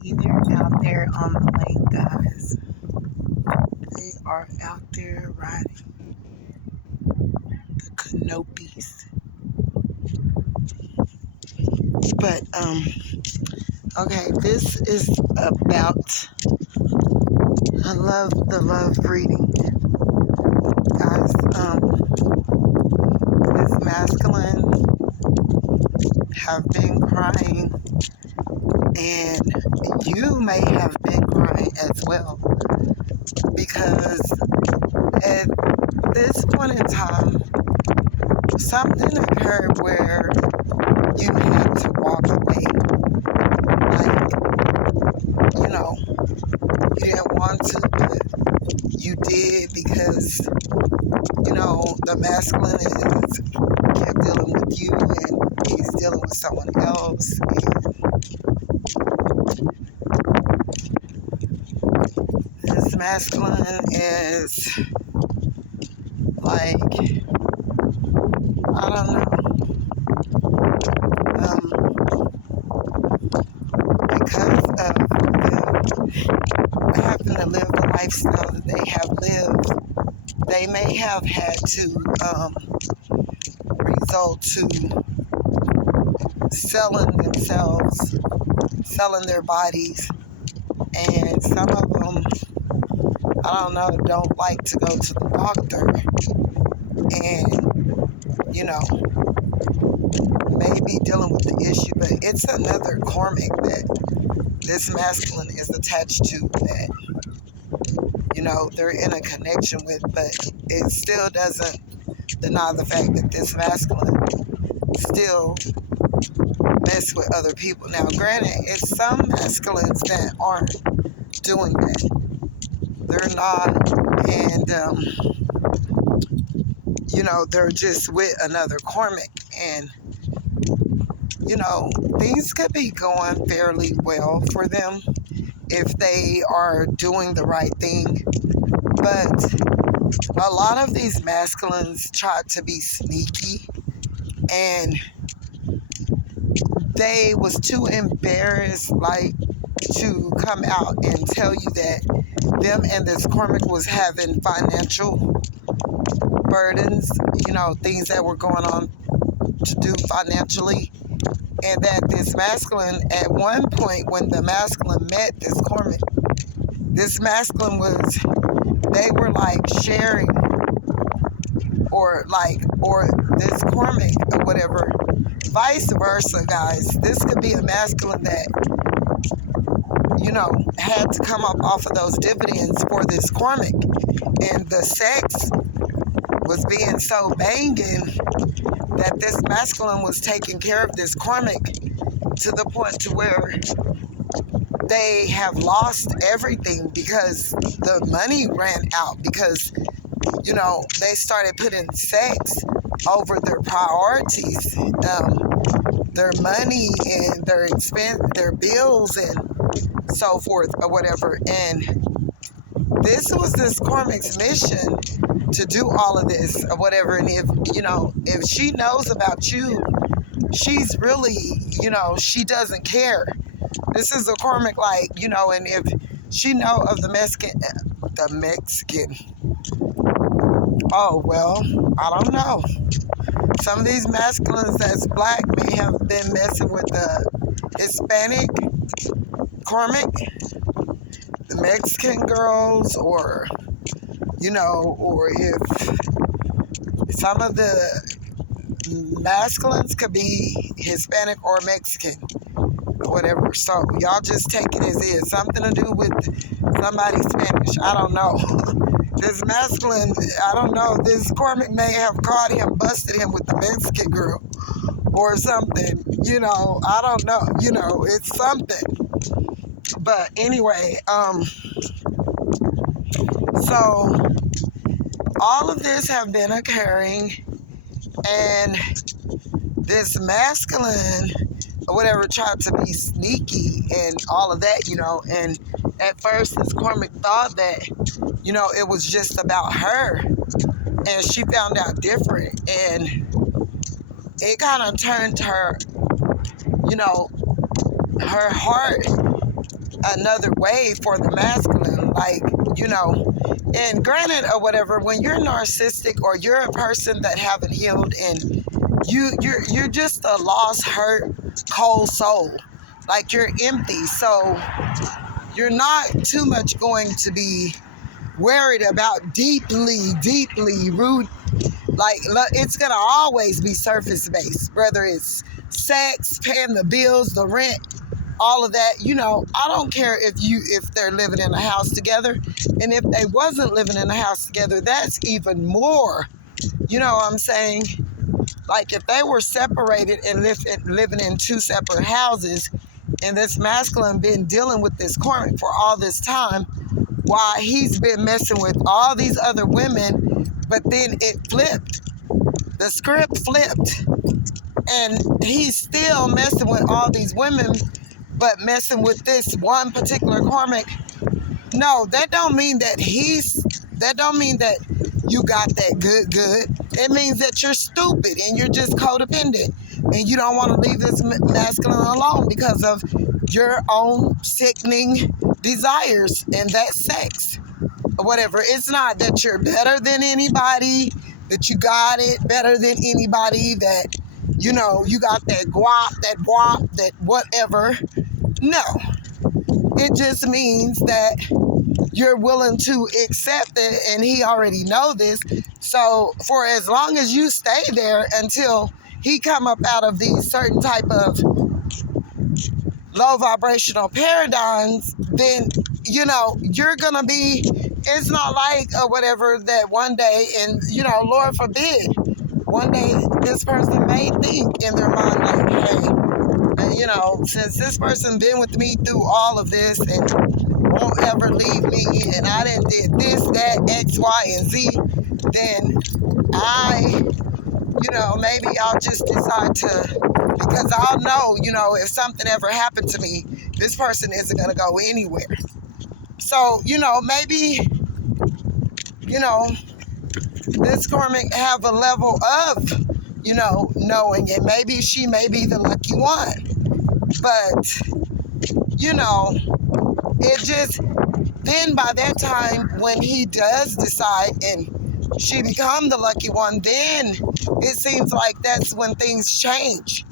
They're out there on the lake, guys. They are out there riding the canopies. But okay, this is about I love the love reading, guys. This masculine have been crying, and you may have been crying as well because at this point in time, something occurred where you had to walk away. Like, you know, you didn't want to, but you did because, the masculine is kept dealing with you and he's dealing with someone else. And this masculine is like, I don't know, because of them having to live the lifestyle that they have lived, they may have had to resort to selling themselves, selling their bodies, and some of them, I don't know, don't like to go to the doctor, and maybe dealing with the issue, but it's another karmic that this masculine is attached to that they're in a connection with, but it still doesn't deny the fact that this masculine still mess with other people. Now, granted, it's some masculines that aren't doing that. They're not, and they're just with another karmic, and things could be going fairly well for them if they are doing the right thing. But a lot of these masculines try to be sneaky, and they was too embarrassed, like, to come out and tell you that them and this karmic was having financial burdens, things that were going on to do financially. And that this masculine, at one point when the masculine met this karmic, this masculine they were like sharing, or this karmic or whatever. Vice versa, guys. This could be a masculine that, had to come up off of those dividends for this karmic. And the sex was being so banging that this masculine was taking care of this karmic to the point to where they have lost everything because the money ran out, because they started putting sex over their priorities, their money and their expense, their bills and so forth or whatever. And this was this karmic's mission to do all of this or whatever. And if she knows about you, she's really, she doesn't care. This is a karmic, and if she know of the Mexican, oh, well, I don't know. Some of these masculines that's black may have been messing with the Hispanic karmic, the Mexican girls, or if some of the masculines could be Hispanic or Mexican, or whatever. So y'all just take it as is. Something to do with somebody Spanish. I don't know. This masculine, I don't know. This karmic may have caught him, busted him with the Mexican girl or something. I don't know. It's something. But anyway, so all of this have been occurring, and this masculine or whatever tried to be sneaky and all of that, and at first this karmic thought that, it was just about her, and she found out different, and it kind of turned her, her heart another way for the masculine. Like, you know, and granted or whatever, when you're narcissistic or you're a person that haven't healed and you're just a lost, hurt, cold soul. Like you're empty. So you're not too much going to be worried about deeply rude. Like it's gonna always be surface based, whether it's sex, paying the bills, the rent, all of that. You know, I don't care if they're living in a house together, and if they wasn't living in a house together, that's even more. You know what I'm saying? Like if they were separated and living in two separate houses, and this masculine been dealing with this karmic for all this time, while he's been messing with all these other women, but then it flipped. The script flipped, and he's still messing with all these women, but messing with this one particular karmic. No, that don't mean that you got that good. It means that you're stupid and you're just codependent and you don't want to leave this masculine alone because of your own sickening desires and that sex or whatever. It's not that you're better than anybody, that you got it better than anybody, that, you know, you got that guap, that wop, that whatever. No, it just means that you're willing to accept it, and he already know this. So for as long as you stay there until he come up out of these certain type of low vibrational paradigms, then, you know, you're gonna be, it's not like whatever that one day, and, you know, Lord forbid, one day this person may think in their mind like, hey, you know, since this person been with me through all of this and won't ever leave me, and I didn't did this, that, X, Y, and Z, then you know, maybe I'll just decide to, because I'll know, you know, if something ever happened to me, this person isn't going to go anywhere. So, you know, maybe, you know, this karmic have a level of, you know, knowing it. Maybe she may be the lucky one. But, you know, it just, then by that time, when he does decide and she become the lucky one, then it seems like that's when things change.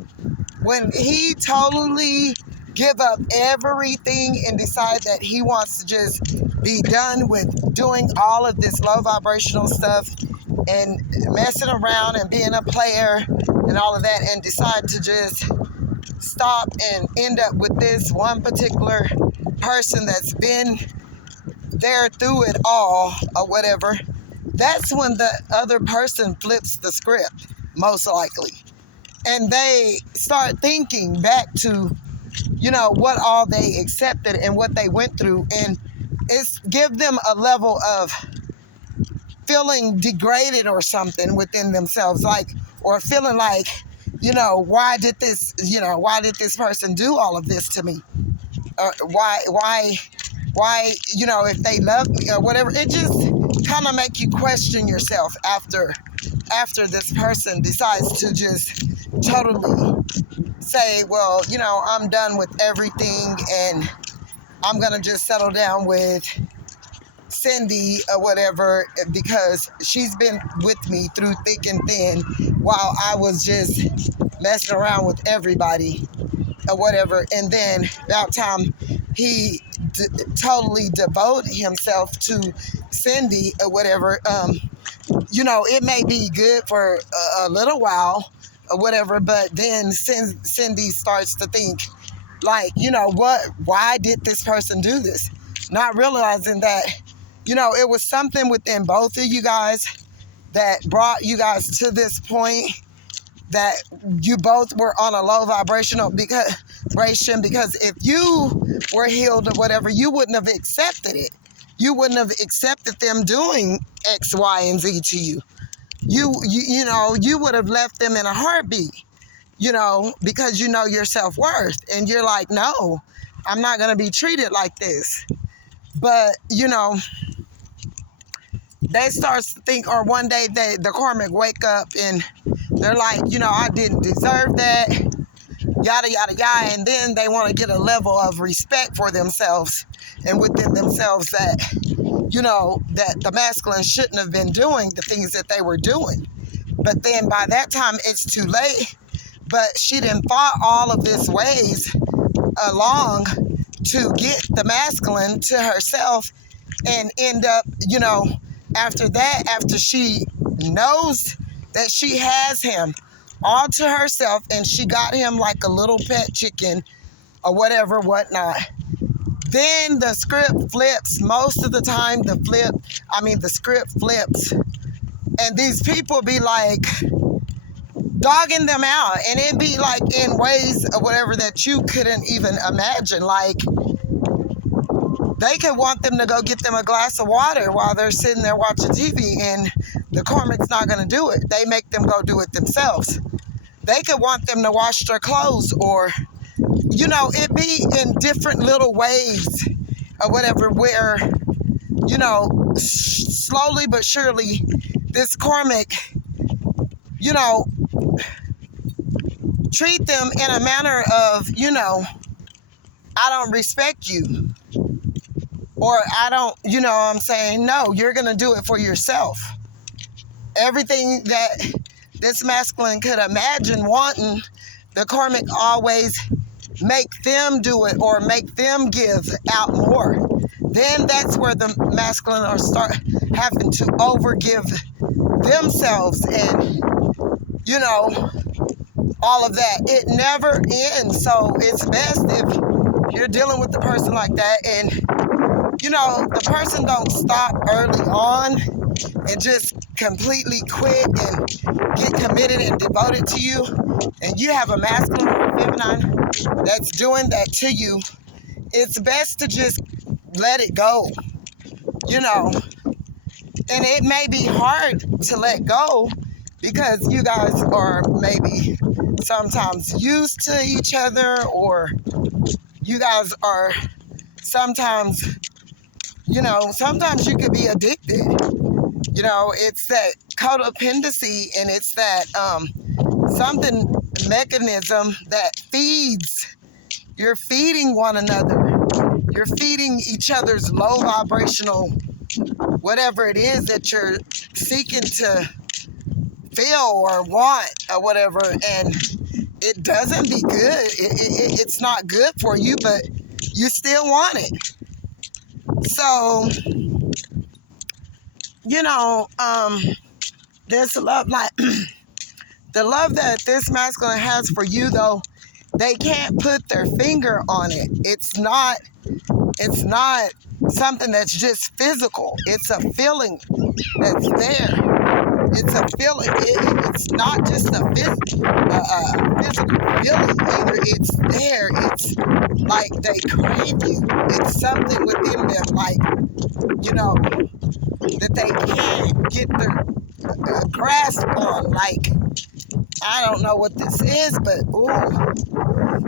When he totally give up everything and decide that he wants to just be done with doing all of this low vibrational stuff and messing around and being a player and all of that, and decide to just stop and end up with this one particular person that's been there through it all or whatever, that's when the other person flips the script, most likely. And they start thinking back to, you know, what all they accepted and what they went through. And it's give them a level of feeling degraded or something within themselves, like, or feeling like, you know, why did this person do all of this to me? Why, you know, if they love me or whatever. It just kind of make you question yourself after this person decides to just totally say, well, you know, I'm done with everything and I'm going to just settle down with Cindy or whatever, because she's been with me through thick and thin while I was just messing around with everybody or whatever. And then about time he totally devoted himself to Cindy or whatever, you know, it may be good for a little while or whatever, but then Cindy starts to think like, you know, why did this person do this? Not realizing that, you know, it was something within both of you guys that brought you guys to this point, that you both were on a low vibration, because if you were healed or whatever, you wouldn't have accepted it. You wouldn't have accepted them doing X, Y, and Z to you. You know, you would have left them in a heartbeat, you know, because you know your self-worth. And you're like, no, I'm not going to be treated like this. But, you know, they start to think, or one day the karmic wake up and they're like, you know, I didn't deserve that. yada, yada, yada. And then they want to get a level of respect for themselves and within themselves that, that the masculine shouldn't have been doing the things that they were doing. But then by that time, it's too late. But she done fought all of this ways along to get the masculine to herself and end up, after that, after she knows that she has him all to herself and she got him like a little pet chicken or whatever, whatnot. Then the script flips. Most of the time, the script flips. And these people be like dogging them out. And it be like in ways or whatever that you couldn't even imagine. Like, they could want them to go get them a glass of water while they're sitting there watching TV, and the Cormac's not going to do it. They make them go do it themselves. They could want them to wash their clothes, or, it be in different little ways or whatever where, slowly but surely, this Cormac, treat them in a manner of, I don't respect you. Or I don't, I'm saying, no, you're going to do it for yourself. Everything that this masculine could imagine wanting, the Cormac always make them do it or make them give out more. Then that's where the masculine are start having to overgive themselves and, all of that. It never ends. So it's best if you're dealing with the person like that and, the person don't stop early on and just completely quit and get committed and devoted to you, and you have a masculine or feminine that's doing that to you, it's best to just let it go, And it may be hard to let go because you guys are maybe sometimes used to each other, or you guys are sometimes you could be addicted. It's that codependency, and it's that something mechanism that feeds. You're feeding one another. You're feeding each other's low vibrational, whatever it is that you're seeking to feel or want or whatever, and it doesn't be good. It's not good for you, but you still want it. So, this love, like the love that this masculine has for you, though, they can't put their finger on it. It's not something that's just physical. It's a feeling that's there. It's a feeling. It's not just a physical feeling either. It's there. It's like they crave you. It's something within them, like, that they can't get their grasp on. Like, I don't know what this is, but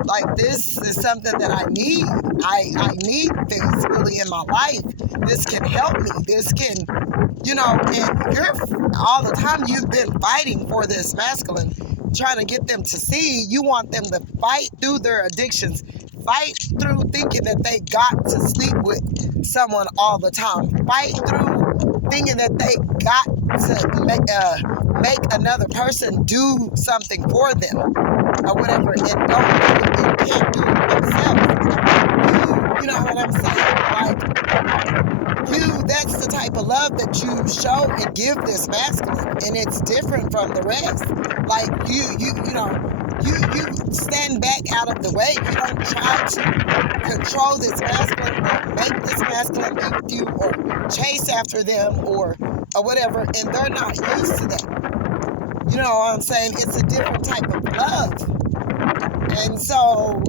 like, this is something that I need. I need things really in my life. This can help me. This can, and you're all the time you've been fighting for this masculine, trying to get them to see. You want them to fight through their addictions, fight through thinking that they got to sleep with someone all the time, fight through thinking that they got to make another person do something for them or whatever, and don't do it and can't do it themselves. You know what I'm saying? Like, that's the type of love that you show and give this masculine, and it's different from the rest. Like, you stand back out of the way. You don't try to control this masculine or make this masculine be with you or chase after them or whatever, and they're not used to that. You know what I'm saying? It's a different type of love. And so,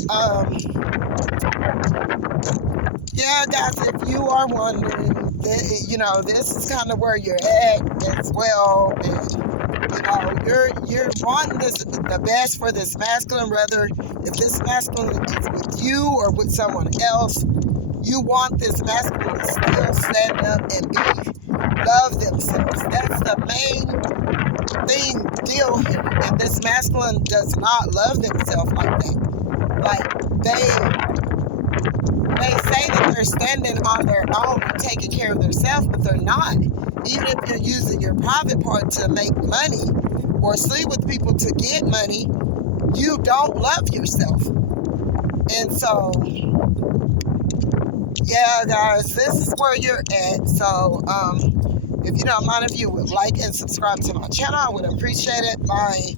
yeah, guys, if you are wondering, this is kind of where you're at as well. And, you're wanting the best for this masculine, whether if this masculine is with you or with someone else, you want this masculine to still stand up and love themselves. That's the main deal here. And this masculine does not love themselves like that. Like, they say that they're standing on their own and taking care of themselves, but they're not. Even if you're using your private part to make money or sleep with people to get money, you don't love yourself. And so, yeah, guys, this is where you're at. So, if you don't mind, if you would like and subscribe to my channel, I would appreciate it. Bye.